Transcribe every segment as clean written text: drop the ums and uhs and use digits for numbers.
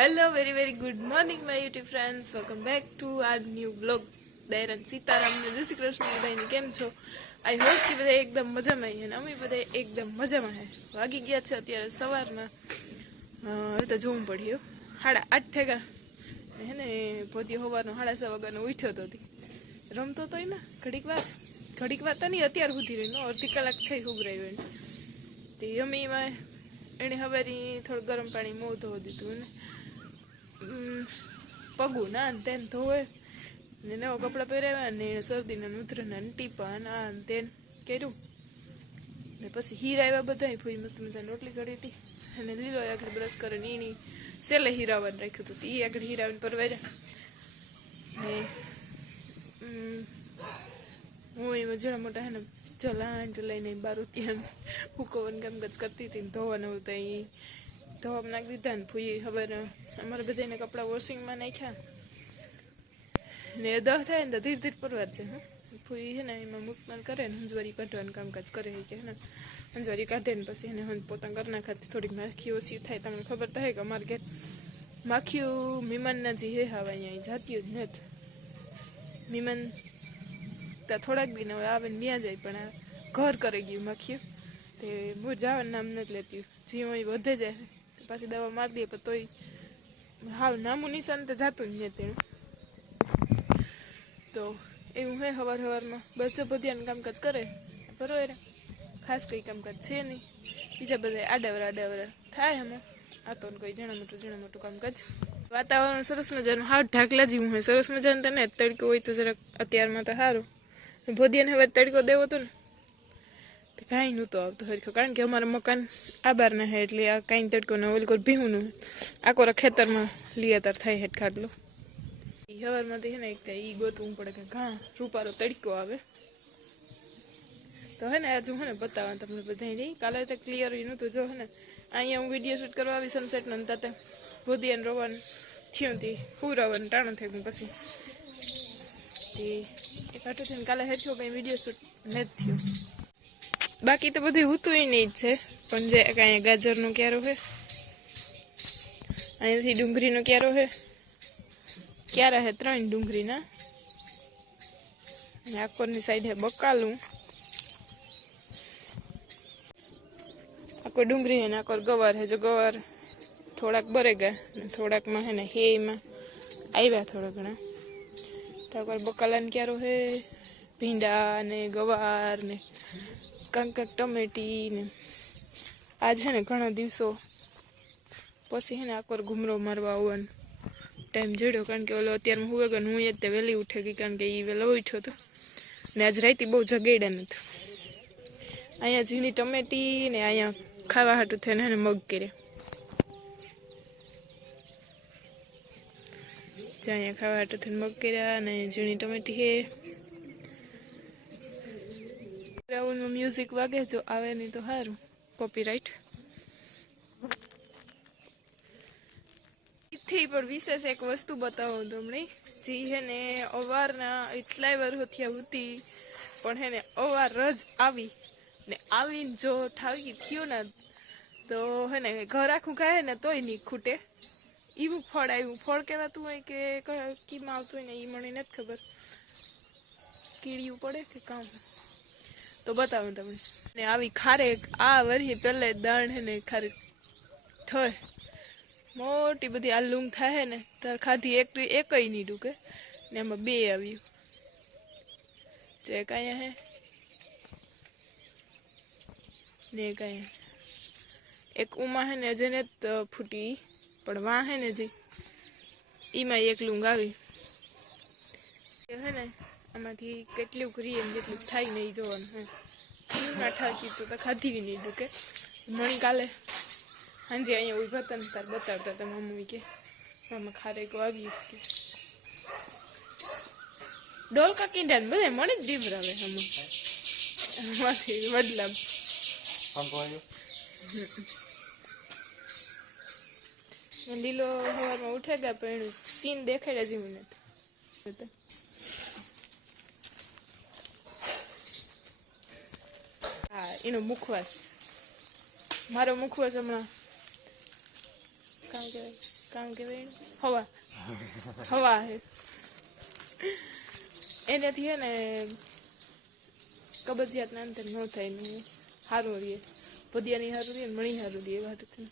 Hello, very very good morning my YouTube friends. Welcome back to our new vlog. Dayaram Sitaram ને જય શ્રી કૃષ્ણ બધાને કેમ છો? આઈ હોપ કે બધા એકદમ મજામાં છે અને અમે બધા એકદમ મજામાં છે. વાગી ગયા છે અત્યારે સવારના હવે તો જોવું પડ્યું 8:30 થઈ ગયા હે ને પોતી સવારનો 7:30 વાગ્યાનો ઉઠ્યો તો રમતો તો ને ઘડીક વાર તો નહીં અત્યાર સુધી રહીનો અડધી કલાક થઈ ઉભરાયું એને તે અમીમાં એને હવારી થોડું ગરમ પાણી મોં ધોવા દીધું ને પગું ના તેન ધોવે ને નવા કપડાં પહેરાવ્યા ને શરદીના ઉધરના ટીપા ના તેન કર્યું ને પછી હીર આવ્યા બધા ફૂઈ મસ્ત મજાની રોટલી કરી હતી અને લીલો આગળ બ્રશ કરીને એની સેલે હીરાવાનું રાખ્યું હતું એ આગળ હીરાવીને પરવાર્યા ને હું એમાં જણા મોટા હે ને જલાન લઈને બારું ત્યાં હુકવવાનું કામકાજ કરતી હતી ને ધોવાનું હતું એ ધોવા નાખી દીધા ને ફૂઈ ખબર અમારે બધાને કપડાં વોશિંગમાં નાખ્યા ને 10 થાય ને તો ધીરે ધીરે પરવાર છે ફૂઈ હે ને એમાં મુકમાલ કરે ને હંજવારી કાઢવાનું કામકાજ કરે કે હે ને હંજવારી કાઢે ને પછી એને પોતા કરી નાખાતી થોડીક માખી ઓછી થાય તમને ખબર તો હે કે અમારે ઘેર માખીઓ મીમાનના જે હે હવે અહીંયા જાતી જ નથી મીમાન ત્યાં થોડાક દિન હવે આવે ને ત્યાં જાય પણ ઘર કરી ગયું માખીઓ તે હું જવાનું નામ નથી લેતી જે હોય વધે જાય પાછી દવા મારી દઈએ પણ તોય હાવ નામું નિશાન તો જાતું જ નથી તો એવું હે સવારમાં બસ બધીનું કામકાજ કરે બરોબર ખાસ કંઈ કામકાજ છે નહીં બીજા બધા આડાવરા થાય એમાં આ તો કોઈ ઝીણા મોટું કામકાજ વાતાવરણ સરસ મજાનું હાવ ઢાકલા જેવું હોય સરસ મજાનું તો ને તડકો હોય તો જરાક અત્યારમાં તો સારું ભોદિયાને હવે તડકો દેવો હતો ને તો કાંઈ નહોતો આવતો હરખો કારણ કે અમારા મકાન આ બારના હે એટલે આ કાંઈ તડકો ને ઓલી કોઈ ભીહુંનું આકોરા ખેતરમાં લિયાતર થાય હેઠ ખાટલો સવારમાંથી છે ને એક એ ગોતવું પડે કે ઘા રૂપારો તડકો આવે તો હે ને આજે હું ને બતાવવાનું તમને બધા નહીં કાલે તો ક્લિયર નહોતું જો હે ને અહીંયા હું વિડીયો શૂટ કરવા આવી સનસેટનો તાતે ભોદિયાને રોવાનું થયું હતી હુરાવાનું ટાણું થઈ ગયું પછી એક આટું થઈને કાલે હેઠો કંઈ વિડીયો શૂટ નથી થયું બાકી તો બધું હોતું નહીં જ છે પણ જે અહીંયા ગાજરનો ક્યારો છે અહીંયાથી ડુંગળીનો ક્યારો છે ક્યારા હે 3 ડુંગળીના અને આકોરની સાઈડ હે બકાલું આકો ડુંગળી હે ને આકોર ગવાર હે જો ગવાર થોડાક બરે ગયા ને થોડાકમાં હે ને એમાં આવ્યા થોડા ઘણા તો આકોર બકાલાને ક્યારો હે ભીંડા ને ગવાર ને કાંક ટમેટી ને આજ છે ને ઘણા દિવસો પછી છે ને આકોર ઘૂમરો મારવા આવવાનો ટાઈમ જોડ્યો કારણ કે ઓલો અત્યારમાં હુવે ગયો હું એ તે વહેલી ઉઠે ગઈ કારણ કે એ વહેલો ઉઠ્યો હતો ને આજ રાઈતી બહુ જગેડા નથી અહીંયા ઝીણી ટમેટી ને અહીંયા ખાવા હાટું થઈને એને મગ કર્યા જે અહીંયા ખાવા હાટું થઈને મગ કર્યા અને ઝીણી ટમેટી હે ગ્રાઉન્ડમાં મ્યુઝિક વાગે જો આવે નહીં તો સારું કોપીરાઇટ થી પણ વિશેષ એક વસ્તુ બતાવું તમને જે હે ને અવારના એટલાય વાર હોતી હતી પણ હે ને અવાર જ આવી ને આવીને જો ઠાવી થયું ને તો હે ને ઘર આખું ખાય ને તોય નહીં ખૂટે એવું ફળ આવ્યું ફળ કહેવાતું હોય કે કીમાં આવતું હોય ને એ મને નથી ખબર કીડિયું પડે કે કામ તો બતાવું તમને ને આવી ખારેક આ વરી પહેલે દાણ હે ને ખારેક થાય મોટી બધી આ લૂંગ થાય ને તાર ખાધી એકય નહીં ડૂકે ને એમાં 2 આવ્યું જો એક અહીંયા હે ને એક અહીંયા એક ઉમાં હે ને જેને ફૂટી પણ વાં હે ને જે એમાં એક લૂંગ આવી હે ને આમાંથી કેટલું કરીએ ને જેટલું થાય નહીં જોવાનું હે ના ઠાકી તો ખાધી નહીં ડૂકે મણી કાલે હાજી અહીંયા ઉભા હતા ને તાર બતાવતા હતા મમ્મી કે આમાં ખારેકો આવી કે ડોલકા કીંડા ને બધા મને જ દીવરાવે આમાંથી બદલાવ લીલો સવારમાં ઉઠે ગયા પણ એનું સીન દેખાડ્યા જેવું નથી હા એનો મુખવાસ મારો મુખવાસ હમણાં કાંઈ કહેવાય કામ કહેવાય હવા હવા હે એનાથી હે ને કબજિયાતના અંતર ન થાય ને સારું રહીએ ભોદિયાની સારું રહીએ ને મણી સારું રહીએ વાત હતી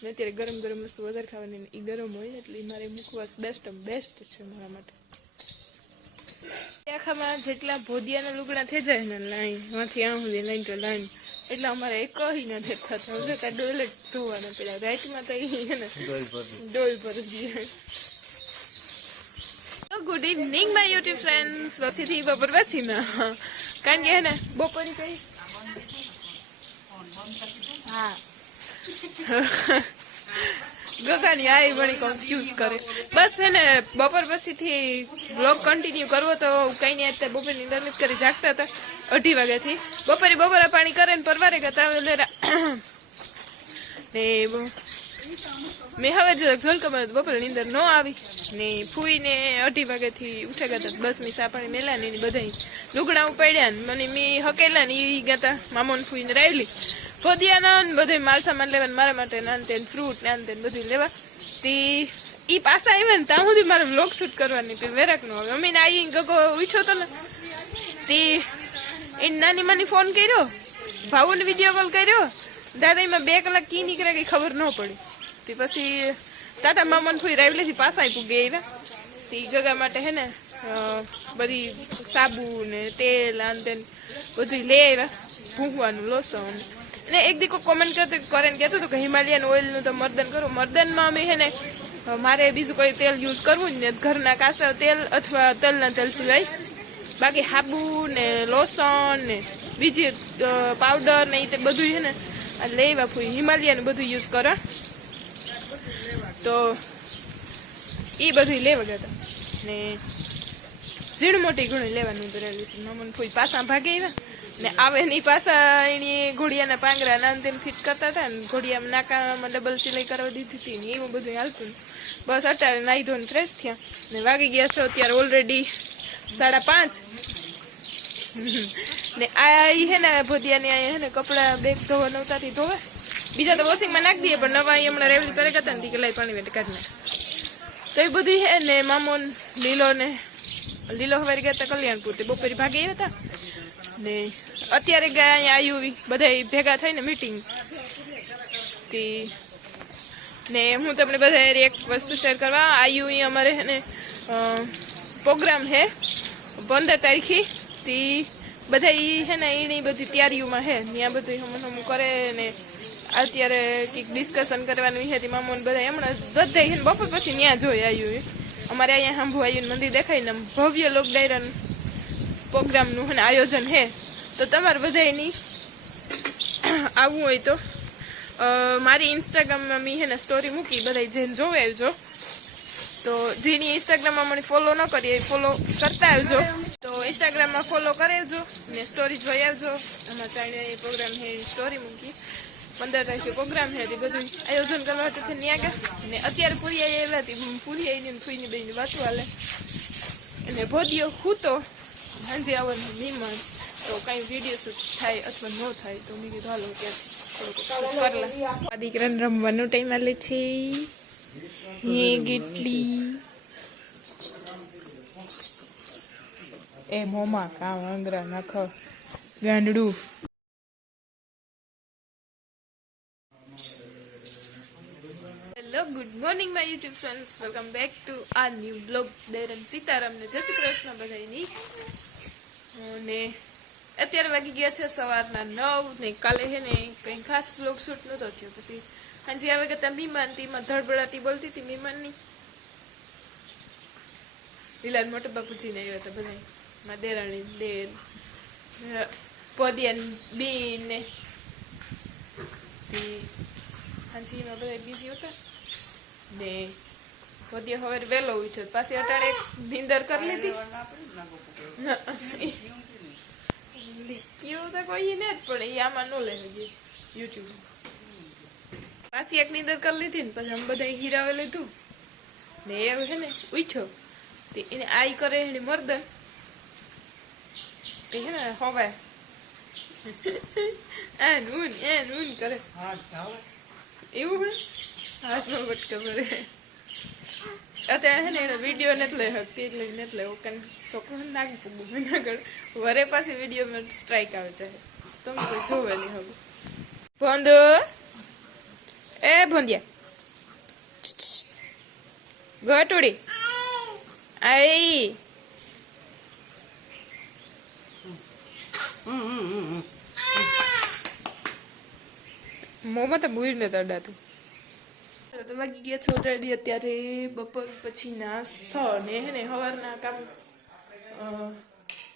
ને અત્યારે ગરમ ગરમ વસ્તુ વધારે ખાવાની ને એ ગરમ હોય એટલે મારે મુખવાસ બેસ્ટ છે મારા માટે આખામાં જેટલા ભોદિયાના લુગડા થઈ જાય ને લાઈન માંથી આમ સુધી લાઈન તો લાઈન એટલે અમારે એક કઈ નથી થતા હવે ત્યાં ડોલ જ ધોવાના પેલા રાઈટમાં તો ને ડોલ પર જઈએ good evening my YouTube friends પછીથી બપોર પછીમાં કારણ કે હે ને બપોરે કઈ હા ગગાની આઈ વળી કન્ફ્યુઝ કરે બસ હે ને બપોર પછીથી વ્લોગ કન્ટિન્યુ કરવો તો કંઈ નહીં અત્યારે બપોરની અંદર નથી કરી જાગતા હતા 2:30 વાગ્યાથી બપોરે પાણી કરે ને પરવારે ગયા લેરા ને મેં હવે જો ઝોલકમાં બપોરની અંદર ન આવી ને ફૂઈને 2:30 વાગ્યાથી ઉઠે ગયા હતા બસ મી સા પાણી મેલા ને બધા લુગડા ઉપાડ્યા ને મને મી હકેલા ને એ ગયા હતા મામોને ફૂઈને રાયલી ભોદિયાના ને બધું માલ સામાન લેવા મારા માટે નાન તેન ફ્રૂટ નાન તેન બધું લેવા તે ઈ પાછા આવ્યા ને ત્યાં સુધી મારે વ્લોગ શૂટ કરવાની તે વેરાક નો હવે અમે આવી ગગો ઉઠ્યો તો ને તે એ નાની માની ફોન કર્યો ભાવુને વિડીયો કોલ કર્યો દાદા એમાં 2 કલાક કી નીકળે કઈ ખબર ન પડી તે પછી તાતા મામાને ફૂઈ રાવલેથી પાછા પૂગે આવ્યા તે ગગા માટે હે ને બધી સાબુ ને તેલ આન તેન બધું લઈ આવ્યા ભૂંગવાનું લોસણ ને એક દીકો કોમેન્ટ કરે ને કહેતું હતું કે હિમાલયન ઓઇલનું તો મર્દન કરો મર્દનમાં અમે હે ને મારે બીજું કોઈ તેલ યુઝ કરવું જ ને ઘરના કાસા તેલ અથવા તલના તેલ સિવાય બાકી હાબુ ને લોસણ ને બીજી પાવડર ને એ બધું છે ને લેવા ફૂઈ હિમાલયન બધું યુઝ કરે તો એ બધું લેવા ગયા હતા ને ઝીણ મોટી ઘણી લેવાનું કરેલું છે મામન ફૂઈ પાછા ભાગે આવ્યા ને આવે ની પાછા એની ઘોડિયાના પાંગરા નાન તેમ ફિટ કરતા હતા ને ઘોડિયામાં નાકામાં ડબલ સિલાઈ કરવા દીધી હતી ને એવું બધું હાલતું બસ અત્યારે નાહી ધોઈને ફ્રેશ થયા ને વાગી ગયા છે અત્યારે ઓલરેડી 5:30 ને આ હે ને ભોદિયાની આ હે ને કપડા બેગ ધોવા નવતાથી ધોવે બીજા તો વોશિંગમાં નાખી દઈએ પણ નવા હમણાં રેવલી પહેરે કરતા ને કે લાઈ પાણી વેટ કાઢી નાખે તો એ બધું હે ને મામોન લીલો હવારી ગયા હતા કલ્યાણપુર તે બપોરે ભાગે આવ્યા હતા ને અત્યારે ગયા અહીંયા આવ્યું બધા ભેગા થઈને મીટિંગ ને હું તમને બધા એક વસ્તુ શેર કરવા આવ્યું અહીં અમારે હે ને પ્રોગ્રામ હે 15 તારીખે તે બધા હે ને એની બધી તૈયારીઓમાં હે ત્યાં બધું હમું કરે ને અત્યારે કંઈક ડિસ્કશન કરવાનું છે મામોને બધા હમણાં બધા હે ને બપોર પછી ત્યાં જોઈ આવ્યું અમારે અહીંયા સાંભુ આવ્યું મંદિર દેખાય ને ભવ્ય લોક ડાયરા પ્રોગ્રામનું હે આયોજન હે તો તમારે બધાની આવવું હોય તો મારી ઇન્સ્ટાગ્રામમાં મેં હે ને સ્ટોરી મૂકી બધા જેને જોવે આવજો તો જેની ઇન્સ્ટાગ્રામમાં મને ફોલો ન કરીએ ફોલો કરતા આવજો તો ઇન્સ્ટાગ્રામમાં ફોલો કરાવજો ને સ્ટોરી જોઈ આવજો આમાં ચાઇને પ્રોગ્રામ હે સ્ટોરી મૂકી 15 તારીખે પ્રોગ્રામ છે તે બધું આયોજન કરવા માટે ત્યાં ગયા ને અત્યારે પૂરી આવેલા હતી પૂરી આવીને ફૂઈની બેની વાતું હાલે અને ભોદિયો હું તો સાંજે આવવાનું મહેમાન તો કાંઈ વિડીયો શૂટ થાય અથવા ન થાય તો મેં કીધું હાલો ત્યાં કરલા આ દીકરાને રમવાનો ટાઈમ આલે છે હે ગેટલી એ મોમાં કામ આંગરા નાખ ગાંડડું hello good morning my YouTube friends welcome back to આ ન્યૂ બ્લોગ દેરન સીતારામને જય શ્રી કૃષ્ણ બધાની ને અત્યારે વાગી ગયા છે સવારના 9 ને કાલે હે ને કંઈ ખાસ બ્લોગ શૂટ નહોતો થયો પછી હાજી આવે કે તમે મહેમાન તીમાં ધડબડાટી બોલતી હતી મહેમાનની લીલાન મોટા બાપુજીને આવ્યા હતા બધા માં દેરાણી દેર પોદિયાન બીન ને હાજી એમાં બધા બિઝી હતા ને પોદિયા હવે વહેલો ઉઠ્યો પાછી અટાણે નીંદર કરી લીધી કેવું તો કોઈ ને જ પણ એ આમાં ન લેવી યુટ્યુબ પાછી એક નીંદર કરી લીધી ને પછી આમ બધા હીરાવે લીધું ને એ હે ને ઉઠ્યો તે એને આઈ કરે એને મર્દન તે હે ને હવે એન ઊન કરે એવું હે હાથમાં બટકા ભરે અત્યારે હે ને એનો વિડીયો નથી લઈ શકતી એટલે નથી લેવો કારણ છોકરો નાખી પૂગું આગળ વરે પાછી વિડીયોમાં સ્ટ્રાઇક આવે છે તમે કોઈ જોવે નહીં હવે ભોંદુ એ ભોંદિયા ગટુડી આઈ મોંમાં તો બુર ને તડાતું તો વાગી ગયા છો રેડી અત્યારે બપોર પછી ના 6 ને હે ને સવારના કામ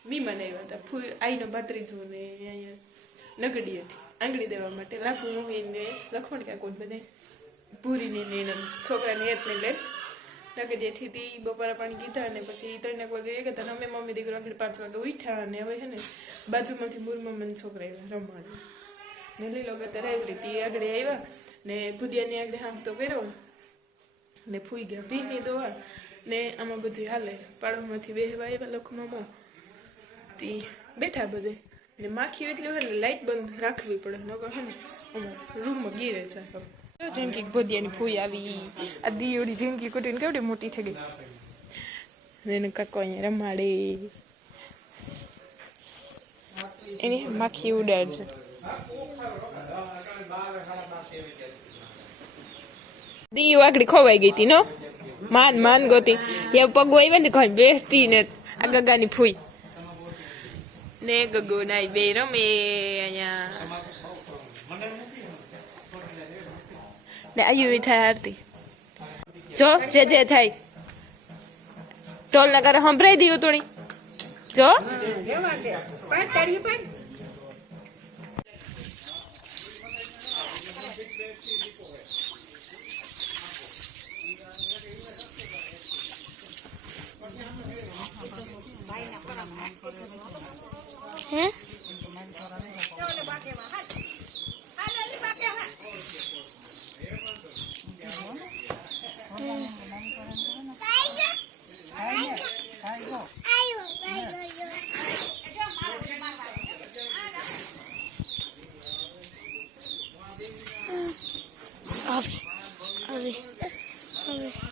મીમાન આવ્યા હતા આઈનો ભાત્રીજો ને અહીંયા નગડી હતી આંગળી દેવા માટે લાખું મોહીને લખમણ ક્યાં કોણ બધા ભૂરીને ને એના છોકરાને હેતને લે નગડીએથી તી બપોરા પાણી કીધા અને પછી 3 વાગે ગયા હતા અમે મમ્મી દીકરો આગળ 5 વાગે ઉઠ્યા અને હવે હે ને બાજુમાંથી મૂરમાં છોકરા આવ્યા રમવાનું ને લીલો ગતર આવી તી આગળ આવ્યા ને ભૂદિયાની આગળ હામ તો કર્યો ને ફૂઈ ગયા ભીની દોવા ને આમાં બધું હાલે પાડોમાંથી બેહવા આવ્યા લખમાં તી બેઠા બધે ને માખી એટલી હોય ને લાઈટ બંધ રાખવી પડે નકર હે ને અમારા રૂમમાં ગીરે જાય જિંદગી ભૂદિયાની ફૂઈ આવી આ દીવડી જિંદગી કુટીને કેવડી મોટી થઈ ગઈ ને એને કાકો અહીંયા રમાડે એની માખી ઉડાડ છે દીવ આગળ ખોવાઈ ગઈ હતી નો માન ગોતી એ પગો આવ્યા ને ઘણી બેસતી ને આ ગગાની ફૂઈ ને ગગો નાઈ બે રમે અહીંયા ને આયુ થાય આરતી જો જે થાય ટોલ નગર સંભળાઈ દીધું તુણી જો હે